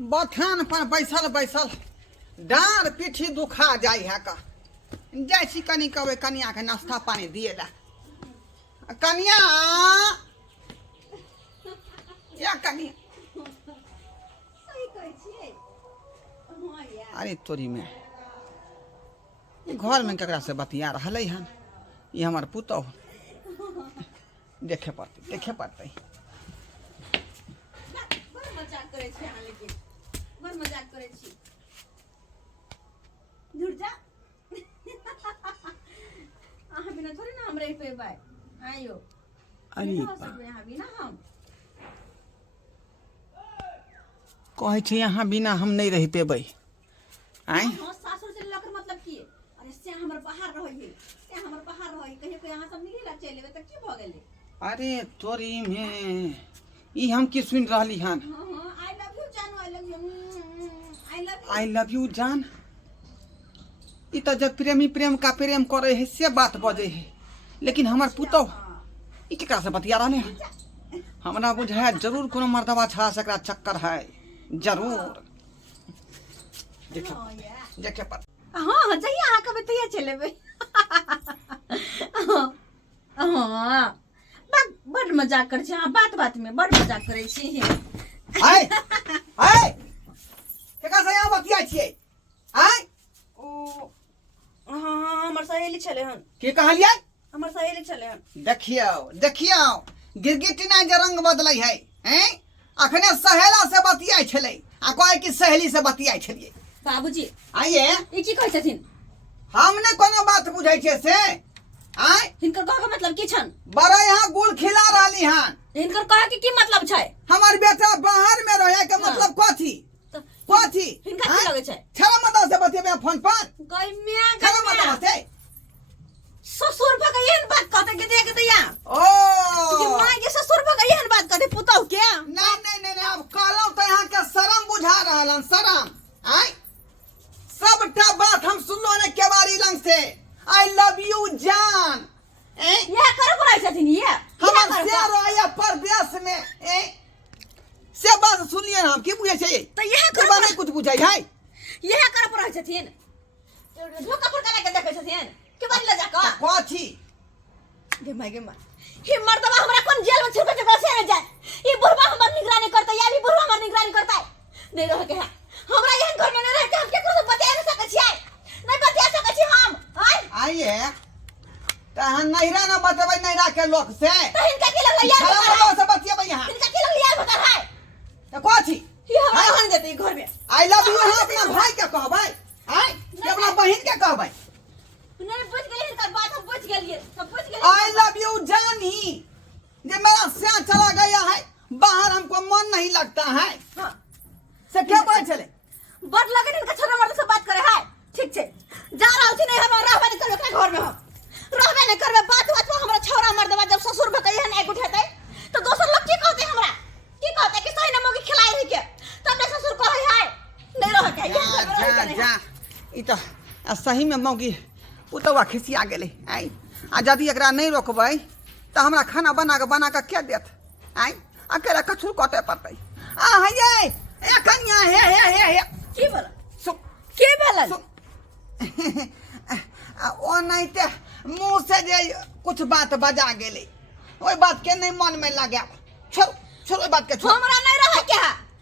बथान पर बैसल बैसल डाँड़ पीठी दुखा जाइ है का जाइ छी कनी कहबै कनिया के नाश्ता पानी दिए ला कनिया या कनिया अरे तोरी में घर में ककरा से बतिया रहा हन ये हमार पुतौ देखे पड़ते कहे छे यहाँ बिना हम नहीं रह पेबै आय सासुर से लकर मतलब की अरे से हमर बाहर रहइए से हमर बाहर रहइ कहियो के यहाँ सब निकला चले त की भ गेले अरे तोरी में ई हम की सुन रहली हन आई लव यू जान आई love you I love you जान ई त जब प्रेमी प्रेम का प्रेम करे है से बात बजे है लेकिन हमार पुतौ ई केकरा से बतिया रहले हन हमरा बुझाय जरूर कोनो मर्दवा छा सकरा चक्कर है जरूर देखे पर हां जहिया अहाँ कबे तहिया चलेबे हां बड़ मजाक कर छी हां बात में बड़ मजाक करे छी आय केकरा से यहाँ बतिया छियै आय ओ हां हमर सहेली छले हन की कहलियै हमर सहेली छले हन देखियौ गिरगिटी ना जे रंग बदलै है हैं अखने सहेला से बतियाइ छलै आ कहे कि सहेली से बतियाइ छलियै बाबूजी आइए ई की कहै छथिन हम ने कोनो बात बुझै छियै से आय हिनकर कह के मतलब की छन बड़ा यहाँ गुल खिला रहली हन हिनकर कह के की मतलब छै हमर बेटा बाहर में रहे के मतलब कथी हिनका की लगे छै छरा मतलब से बतियेबे फोन पर गई मियां छरा मतलब से ससुर भग एहन बात कहते के देख दिया ओ कि मां के ससुर भग एहन बात कहते पुतौ के नहीं अब कहलौ त यहाँ के शरम बुझा रहलन शरम आय सबटा बात हम सुनलो ने केवारी लंग से आई लव यू जान ये कर पड़ै छथिन ये हमर से रहया परदेश में से बात सुनिए हम की बुझै छै त यह के कर बारे कुछ बुझै है यह कर पड़ै छथिन धोखा फड़का के देखै छथिन के बारे ले जाका कथी गे मां हे मर्दवा हमरा कोन जेल में छिपके चकरा से जाए ये बुढ़वा हमर निगरानी करता या भी बुढ़वा हमर निगरानी करता है नहीं रह के है हमरा यहन घर में नहीं रहते हम केकरो से बतिया नहीं सकै छियै नहीं बतिया सकै छी हम आइए तहन नहिरा न बतेबै नहिरा के लोग से तो इनका की लगल यार छरा मतलब से बतियेबै यहाँ इनका की लगल यार बता है त कथी ये हमरा हन देते घर में आई लव यू हम अपना भाई के कहबै आय कि अपना बहिन के कहबै नहीं बुझ गेली इनका बात हम बुझ गेलिए सब बुझ गेली आई लव यू जानी जे मेरा से चला गया है बाहर हमको मन नहीं लगता है हां से क्या बात चले बड़ लगे इनका छोरा मर्द से बात करे है ठीक छे जा रहल छी नहीं हम रहबे नहीं करबे का घर में हम रहबे नहीं करबे बात में हमरा छोरा मर्दवा जब ससुर भकै एहन एक उठेतै तो दोसर लोग की कहते हमरा की कहते कि सही न मोगी खिलाई रही के तब ससुर कहै है नहीं रह के जा ई तो सही में मौगी पुतवा खिसिया गेलै आय आ यदि एकरा नहीं रोकबै तो हमरा खाना बना के के देत आय अकेला कछुर कटे पड़तै आ हे ए कन्या हे की बोला सु के भेलन ओ नहीं ते मुंह से जे कुछ बात बजा गेलै ओई बात के नहीं मन में लगे छोड़ बात के छोड़ हमरा नहीं रह के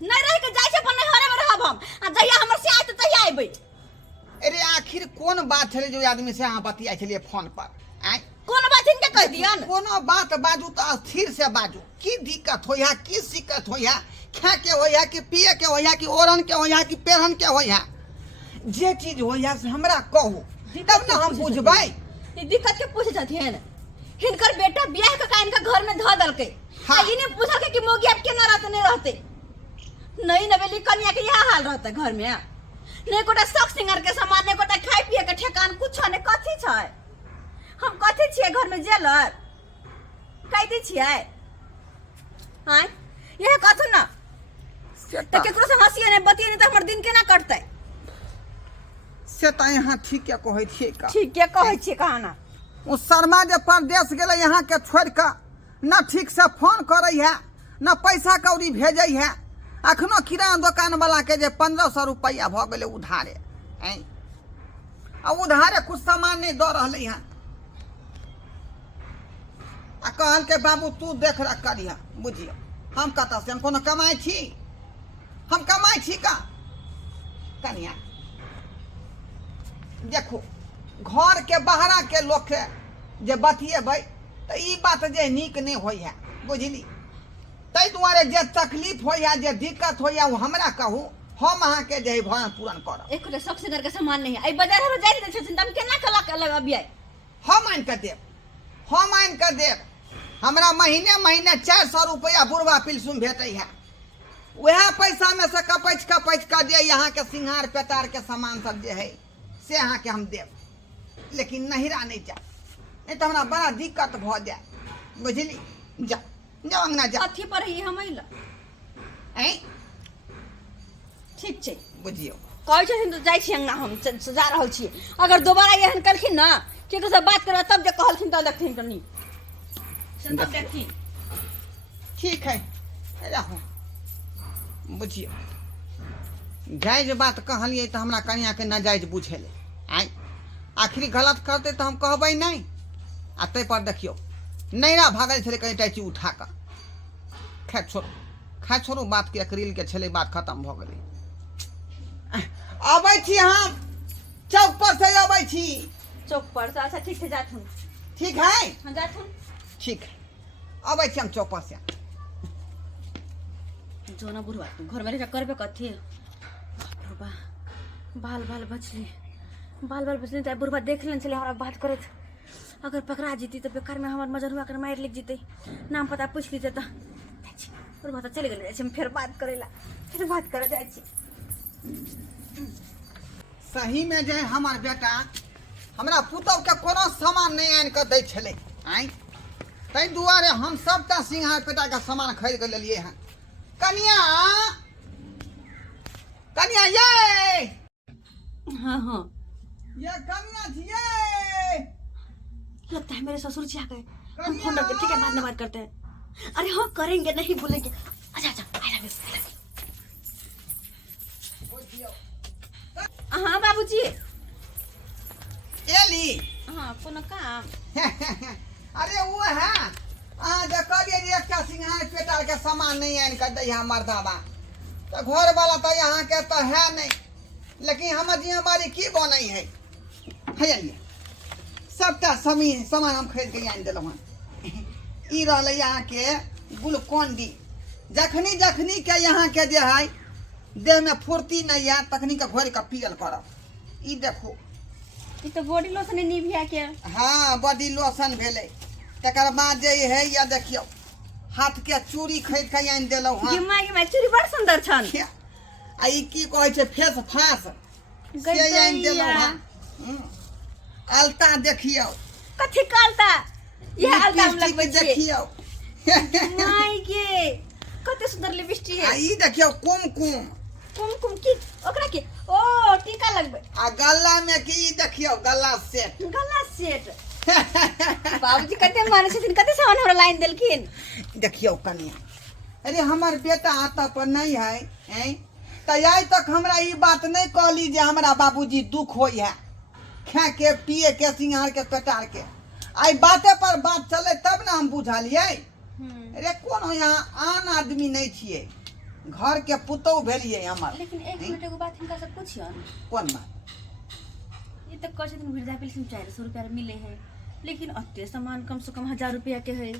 नहीं रह के जाय छै अपन घरे में रहब हम आ जहिया हमर से आइत तहिया आइबै अरे आखिर कौन बात छले जो आदमी से अहाँ बतियाइ छलिए फोन पर आय कोन बात इनके कह दियन कोनो बात बाजू तो स्थिर से बाजू की दिक्कत होया की शिकायत होया खा के होया कि पिए के होया कि ओरन के होया कि पेरन के होया जे चीज होया से हमरा कहू तब ना हम बुझबै ई दिक्कत के पूछे छथिन हिनकर बेटा बियाह के का इनका घर में ध दलकै हाँ। इने पूछल के कि मोगी अब केना रहते नहीं रहते नहीं नवेली कन्या के यह हाल रहता घर में नहीं कोटा शौक सिंगार के सामान नहीं कोटा खाए पिए के ठेकान कुछ नहीं कथी छै हम कथी छिए घर में जेलर कहती छिए हां यह कथु ना त केकरो से हंसिए नहीं बतिए नहीं त हमर दिन केना कटतै से त यहाँ ठीक के कहै छियै का ठीक के कहै छिए कहाना ओ शर्मा जे परदेश गेलै यहाँ के छोड़ के न ठीक से फोन करे है न पैसा कौड़ी भेजे है अखनो किराना दुकान वाला के जे 1500 रुपया भ गेलै उधारे हैं आ उधारे कुछ सामान नहीं दऽ रहलै हँ आ कहल के बाबू तू देख रख करिया बुझियो हम कतऽ से हम कोनो कमाई छी हम कमाई छी का कनिया देखो घर के बाहरा के लोग के जे बतिएबै तो ई बात जे नीक नहीं होइए बुझली ताहि दुआरे जे तकलीफ होइए जे दिक्कत होइए वो हमरा कहू हम अहाँ के जे भरण पूरण करब एक गोटे शौक सिंगर के सामान नहीं है आई बाजार में जाई दै छथिन त हम केना कला के लग अबियै हम आनि के देब हमरा महीने 400 रुपया बुढ़वा पिलसुम भेटै है वह पैसा में से कपैच के जे यहाँ के सिंगार पेटार के सामान सब जे है से अहाँ के हम देब लेकिन नहिरा नहीं जा नहीं तो हमरा बड़ा दिक्कत भ जाए बुझली जा जाओ अंगना जा अथी पर ही हम अइला हैं ठीक छै बुझियो कहै छथिन त जाइ छी अंगना हम जा रहल छी अगर दोबारा एहन करखिन ना केकरो से बात करब तब जे कहलखिन त देखथिन कनी तब देखथिन ठीक है रहो बुझियो जायज बात कहलिए तो हमरा कनिया के नाजायज बुझेले आइ आखिरी गलत करते तो हम कहबै नहीं आ तै पर देखियो नैरा भागल छले कहीं टाइची उठा कर खै छोड़ू बात के अक्रिल के छले बात खत्म भ गेलै आबै छी हम चौक पर से आबै छी चौक पर से अच्छा ठीक से जाथुन ठीक है हम जाथुन ठीक है आबै छी हम चौक पर से जो ना बुढ़वा तू घर में रह करबे कथी बुढ़वा बाल बचले त बुढ़वा देख लेन चले हमरा बात करत अगर पकड़ा जीती तो बेकार में हमर मजरुआ कर मार लिख जीते नाम पता पूछ लीते तो बुढ़वा तो चले गेले हम फिर बात करेला फिर बात करे जाय छी सही में जे हमार बेटा हमरा पुतौ के कोनो सामान नहीं आन के दै छले आई तै दुआरे हम सबटा सिंगार पेटा के सामान खरीद के लेलिए हैं कनिया ये हाँ ये कनिया थी ये लगता है मेरे ससुर जी आ गए हम फोन रखते ठीक है बाद में बात करते हैं अरे हाँ करेंगे नहीं बोलेंगे अच्छा आई लव यू हाँ बाबूजी एली हाँ कोनो काम अरे वो है जे कहलिए जे एकटा सिंगार पेटार के सामान नहीं आन के दै मर्दाबा तो घर वाला तो यहाँ के तो है नहीं लेकिन हम जिम्मेवारी की बनै है ये सबटा सामान हम खरीद के आनि देलहुँ हँ ई रहलै यहाँ के ग्लूकोन-डी जखनी के यहाँ के जे है देह में फुर्ती नहीं है तखनी के घोर के पियल करब ई देखो ई तो बॉडी लोशन निभिया के हाँ बॉडी लोशन भेलै तकर बाद जे है या देखियो हाथ के चूड़ी खरीद के आनि देलहुँ हँ गिमा चूड़ी बड़ सुंदर छन आ ई की कहै छै फेस फास से आनि देलहुँ हँ अलता देखियो कथी कालता ये अलता हम लगबै छी देखियो माय के कते सुंदर लिपस्टिक आ है ई देखियो कुमकुम की ओकरा के ओ टीका लगबै आ गला में की ई देखियो गला सेट बाबूजी कते माने छथिन कते सामान हमरा लाइन देलखिन देखियो कनिया अरे हमार बेटा आता पर नहीं है हैं त आई तक हमरा ई बात नहीं कहली जे हमरा बाबूजी दुख होई है खा के पिए के सिंगार के पेटार के आई बाते पर बात चले तब ना हम बुझलिए अरे कोनो यहाँ आन आदमी नहीं छिए घर के पुतौ भेलिए हमर लेकिन एक मिनट एगो बात हिनका से पूछियो कोन बात ये तो कह छथिन वृद्धा पेंशन 400 रुपया मिले है लेकिन अत्ते सामान कम से कम 1000 रुपया के है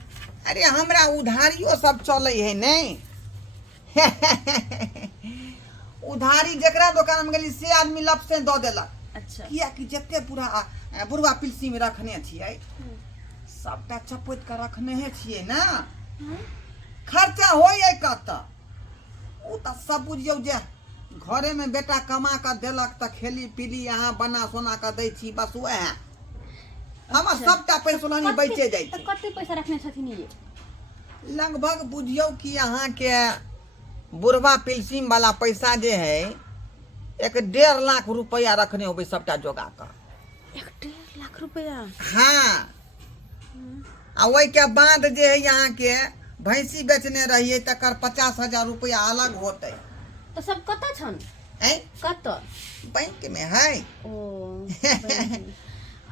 अरे हमरा उधारियो सब चले है नहीं उधारी जकरा दुकान में गेली से आदमी लप से दो देलक अच्छा किया कि जते पूरा बुढ़वा पिलसी में रखने छिए सबटा चपोत के रखने है छिए ना खर्चा होइए कत उ त सब बुझियो जे घरे में बेटा कमा कर देलक त खेली पीली यहाँ बना सोना कर दै छी बस वह हमर सबटा पैसा बचे जाइ छै कते पैसा रखने छथिन ये लगभग बुझियो कि यहाँ के बुढ़वा पिलसिम वाला पैसा जे है 1.5 लाख रुपया रखने होबे सबटा जोगा कर 1.5 लाख रुपया हाँ आ वही के बाद जे है यहाँ के भैंसी बेचने रहिए तकर 50,000 रुपया अलग होते। तो सब कत छन हैं कत बैंक में है। ओ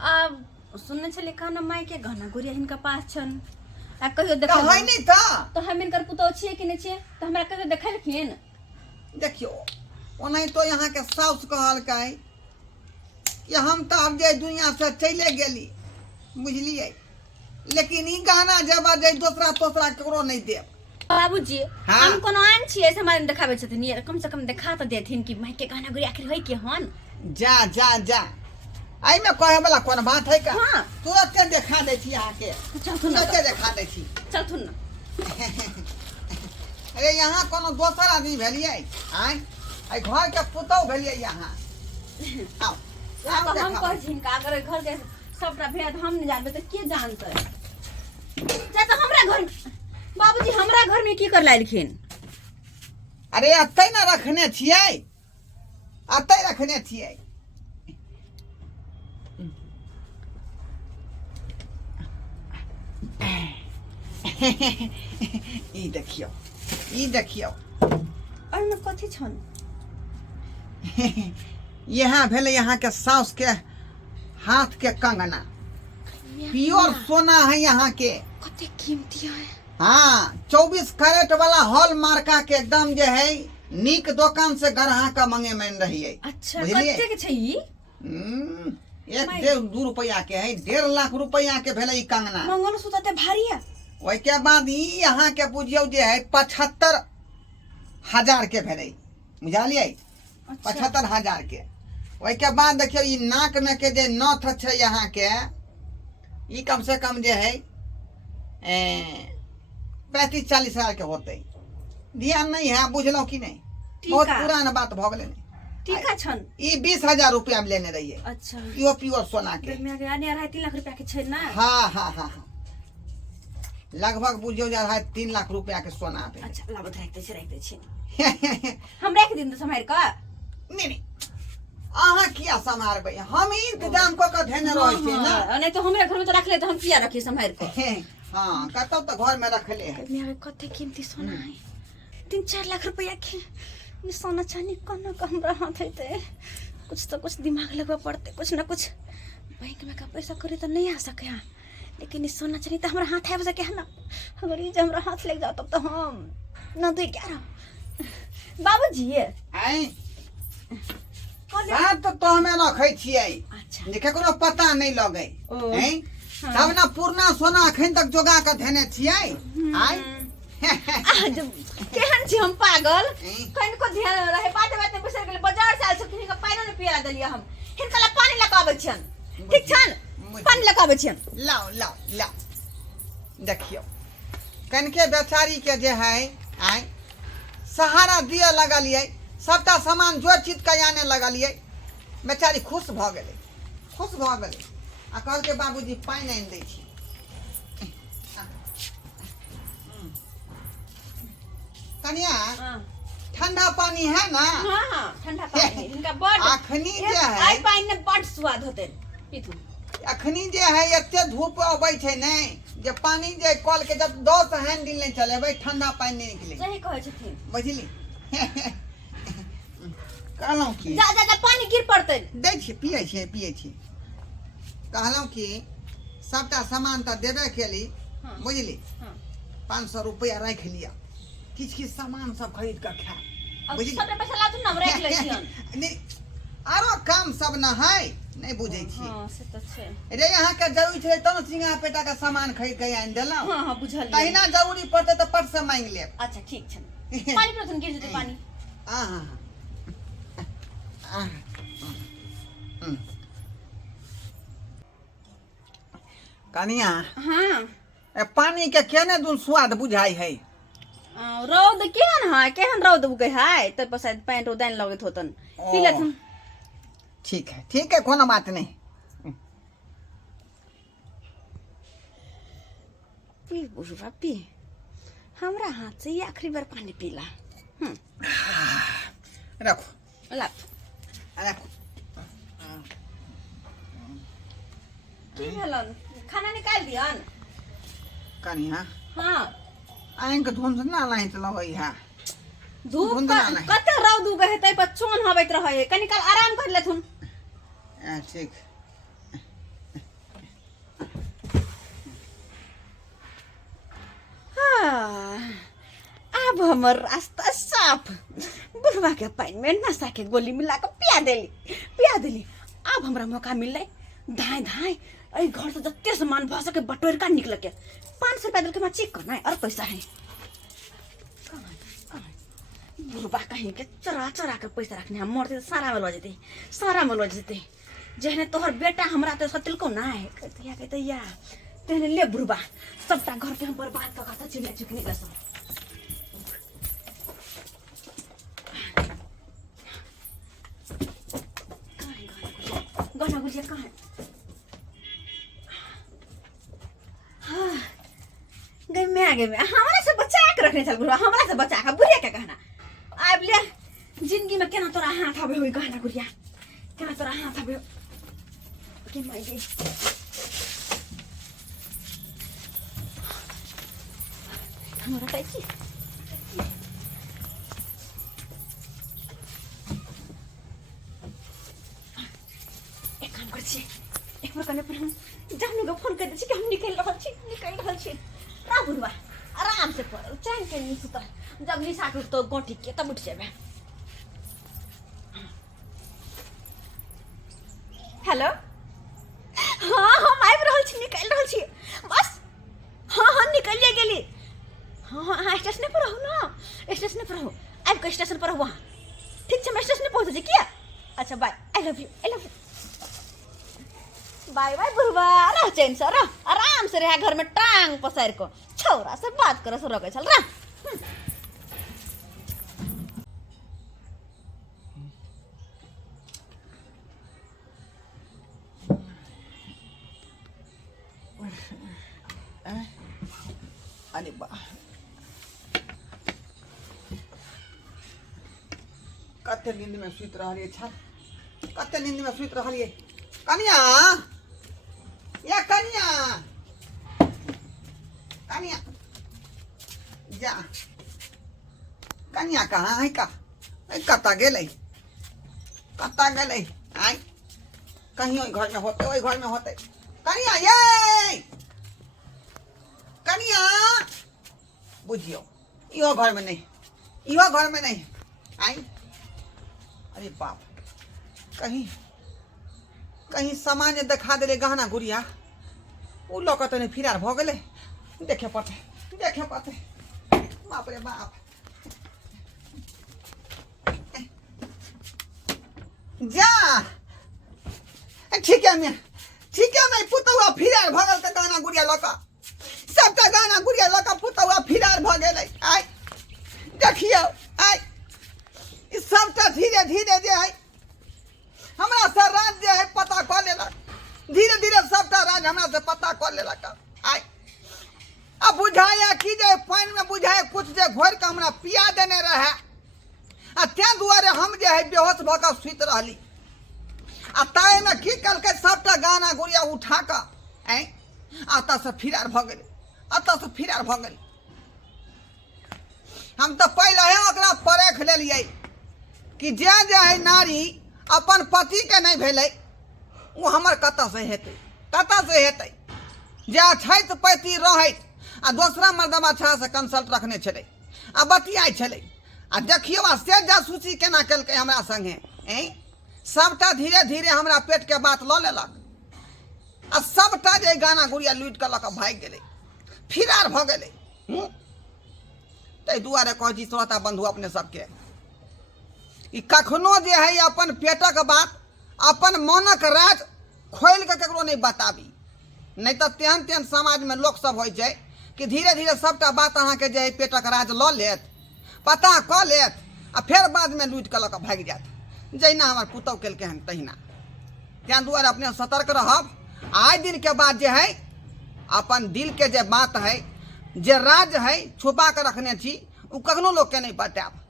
अब सुनने छले कहना माई के गहना गुड़िया हिनका पास छन आ कहियो तो देखा है नहीं था। तो हम इनकर पुतौ छिए कि नहीं छिए तो हमरा कहियो देखलखिन देखियो ओनाही तो यहाँ के साउस कहल कि हम तो अब जे दुनिया से चले गेली बुझलिए, लेकिन ई गहना जब जे दूसरा केकरो नहीं दे। बाबूजी हाँ। हम कोनो आन छिए से हमारे देखाबे छथिन ये कम से कम देखा तो देथिन कि माई के गहना गुड़िया आखिर है के हन। जा जा जा आई में कहे वाला कोन बात है का। हाँ। तुरंत देखा दे छी यहाँ के, चल थुन तुरंत देखा दे छी। चल थुन अरे यहाँ कोनो दोसर आदमी भेलिए आई आई घर के पुतौ भेलिए यहाँ। आओ आओ तो हम देखा। कह छिन का अगर घर के सबटा भेद हम नहीं जानबे तो के जानते। जा तो हमरा घर बाबूजी हमरा घर में की कर लाइलखिन। अरे अतै ना रखने छियै, अतै रखने छियै। ई देखियो, ई देखियो। और में कथि छन यहाँ भेले यहाँ के साउस के हाथ के कंगना, प्योर सोना है यहाँ के। कते कीमती है। हाँ 24 कैरेट वाला हॉल मार्का के एकदम जे है नीक दुकान से गरहा का मंगे में रही है। अच्छा बुझलिए? कते के छै ई 1.5-2 रुपया के है, 1.5 लाख रुपया के भेले ई कंगना। मंगल सूत्र भारी है। ओइ के बाद ई यहाँ के बुझियो जे है 75,000 के भेले, बुझलिए? अच्छा। 75,000 के। ओइ के बाद देखियो ई नाक में के जे नथ छै यहाँ के ई कम से कम जे है 35-40 हजार के होते। ध्यान नहीं है, बुझलो कि नहीं? बहुत टीका। पुराना बात भ गेले। टीका छन। ई 20,000 रुपया में लेने रहिए। अच्छा इहो प्योर सोना के। में यानी 2.5 लाख रुपया के छै ना। हाँ हाँ हाँ हाँ लगभग बुझियो जा रहा है 3 लाख रुपया के सोना पे। अच्छा लागत रखते छी हमरा एक दिन तो समार का नहीं नहीं अहाँ किया समारबे, हम ही इंतजाम क के धेने रहै छी ना। नहीं तो हमरे घर में तो रख ले तो हम किया रखी संभाल के। हाँ कतौ तो घर में रखले है। मेरे कते कीमती सोना है 3-4 लाख रुपया के ये सोना चांदी कौन का हमरा हाथ है ते कुछ तो कुछ दिमाग लगवा पड़ते कुछ ना कुछ बैंक में का पैसा करे तो नहीं आ सके हाँ। लेकिन इस सोना चांदी तो हमारा हाथ है सके है ना। अगर ये हमारा हाथ लग जाओ तब तो हम ना तो क्या रहो बाबूजी आई बात तो हमें रखै छियै। अच्छा जे केकरो पता नहीं लगे ओ। हैं हाँ। तब ना पुरना सोना अखन तक जोगा के धेने छियै। आई आज केहन छी हम पागल हैं? कहीं को ध्यान रहे बाते बाते बिसर गेल बाजार से आल छथिन का पानी न पिया देलिया हम हिनका ला पानी लगाबै छन ठीक छन पानी लगाबै छन। लाओ लाओ लाओ देखियो कनके बेचारी के जे है आई सहारा दिए लगलिए, सबटा सामान जो चीज का आने लगलिए, बेचारी खुश भ गेले, खुश भ गेले आ कहल के बाबूजी पानी आनि दै छी। कनिया ठंडा पानी है ना? हां हां ठंडा पानी इनका बड़ अखनी जे है आई पानी में बड़ स्वाद होते पीतू। अखनी जे है एते धूप अबै छै ने जे पानी जे कल के जब 10 हैंडल नहीं चलेबै ठंडा पानी नहीं निकले। सही कहै छथिन बुझली? कहलौं कि जा जा जा पानी गिर पड़तै दै छी पियै छी। कहलौं कि सबटा सामान तऽ देबे केली। हाँ। बुझली? हां 500 रुपया राख लिया, किछ सामान सब खरीद के खा। अब सब पैसा लाथु न रख लै छियन। नहीं आरो काम सब न है, नहीं बुझै छी। हां से तो छै रे यहाँ के जरूरी छलै त न सिंगा पेटा के सामान खरीद के आनि देलौं। हां हां बुझलिए तहिना जरूरी पड़तै तऽ पट से मांग लेब। अच्छा ठीक छन पानी पर गिर जेतै पानी। आहा आहा कनिया हां पानी के केने दून स्वाद बुझाई है। रौद केहन है केहन रौद उगे है त शायद पैंट उदान लगत होतन पी लेत हम। ठीक है कोनो बात नहीं। पी बुढ़वा पी हमरा हाथ से ये आखिरी बार पानी पीला। रखो ला रखो। की भेलन खाना निकाल दियन। कनिया हां आँख धुंध ना लाइन चलावै है धूप धुंध ना नहीं। कते रौद उगे हेतै पर चोन हवैत रहै कनी काल आराम कर लेथुन ठीक अब हमर रास्ता साफ बुढ़वा के पानी में नशा के गोली मिला के पिया देली अब हमरा मौका मिललै धाय धाय अई घर से जत्ते सामान भ सके बटोर का निकल के 500 रुपया दल के मैं चेक करना है और पैसा है बुढ़वा कहीं के चरा चरा के पैसा रखने हम मरते सारा में लो जेते जहने तोहर बेटा हमरा तो सतिल को ना है कहते या तेने ले बुढ़वा सबटा घर के हम बर्बाद कर खाता चिड़िया चुकनी लसो गहना गुजिया कहाँ है गई में हमारा से बचा के रखने चल बुढ़वा हमारा से बचा के बुढ़िया के कहना अब ले जिंदगी में केना तोरा हाथ आवे होई गहना गुड़िया केना तोरा हाथ आवे के माई गई हमरा कहि की एक काम कर छी एक बार कने पर हम जानू को फोन कर दै छी कि हम निकल रहल छी ना बुढ़वा आराम से पढ़ चैन के नींद सुता जब निशा के तो गोटी के तब उठ जाबे हेलो हाँ हम आबि रहल छी निकल रहल छी बस हाँ निकलिए गेली हाँ स्टेशन पर रहू ना स्टेशन पर रहू आबि के स्टेशन पर रहू वहाँ ठीक छै हम स्टेशन पहुँच जाइ किया अच्छा bye I love you bye bye बुढ़वा रह चैन से रह आराम से रह घर में टांग पसार को छौरा से बात करे से रखे चल रह अरे बा कते नींद में सुत रहलिए छा कते नींद में सुत रहलिए कनिया या कनिया जा कनिया कहाँ है का कता गेलै आई कहीं ओइ घर में होते कनिया ये कनिया बुझियो इहो घर में नहीं आई अरे बाप कहीं सामान्य देखा दिले गहना गुड़िया उ लोग तने फिरार भ गेले देखे पड़ते बाप रे बाप जा ठीक है मैं पुतौआ फिरार भ गेल त गहना गुड़िया लका सबटा गहना गुड़िया लका पुतौआ फिरार भ गेले आई देखियो आई ई सबटा धीरे धीरे जे है हमरा से राज जे है पता कर लेलक धीरे धीरे सबटा राज हमरा से पता कर लेलक आई अब बुझाया कि जे पानी में बुझाए कुछ जे घोर के हमरा पिया देने रहे आ ते दुआरे हम जे है बेहोश भ के सुत रहली आ ताए में की कलके सबटा गाना गुड़िया उठा के आई अत से फिरार भ गेल हम तो पहले ही ओकरा परख लेलिए कि जे है नारी अपन पति के नहीं भेलै वो हमर कतऽ से हेतै जे छैत पैती रहैत आ दूसरा मर्दमा छा से कंसल्ट रखने छलै आ बतियाइ छलै आ देखियो आ से जासूसी केना केलकै हमरा संगे सबटा धीरे धीरे हमरा पेट के बात लऽ लेलक आ सबटा जे गाना गुड़िया लूट के लऽ कऽ भागि गेलै फिरार भऽ गेलै ताहि दुआरे कहै छी श्रोता बंधु अपने सबके ई कखनो जे है अपन पेटक बात अपन मनक राज खोल के ककरो नहीं बताबी नहीं तो तेहन समाज में लोक सब होइ छै कि धीरे धीरे सबटा बात अहाँ के जे है पेटक राज लऽ लेत पता कऽ लेत आ फिर बाद में लूट के लऽ कऽ भागि जायत जहिना हमर पुतौह केलकै हन तहिना तें दुआरे अपने सतर्क रहब आइ दिन के बाद जे है अपन दिल के जे बात है जे राज है छुपा के रखने छी उ कखनो लोग के नहीं बतायब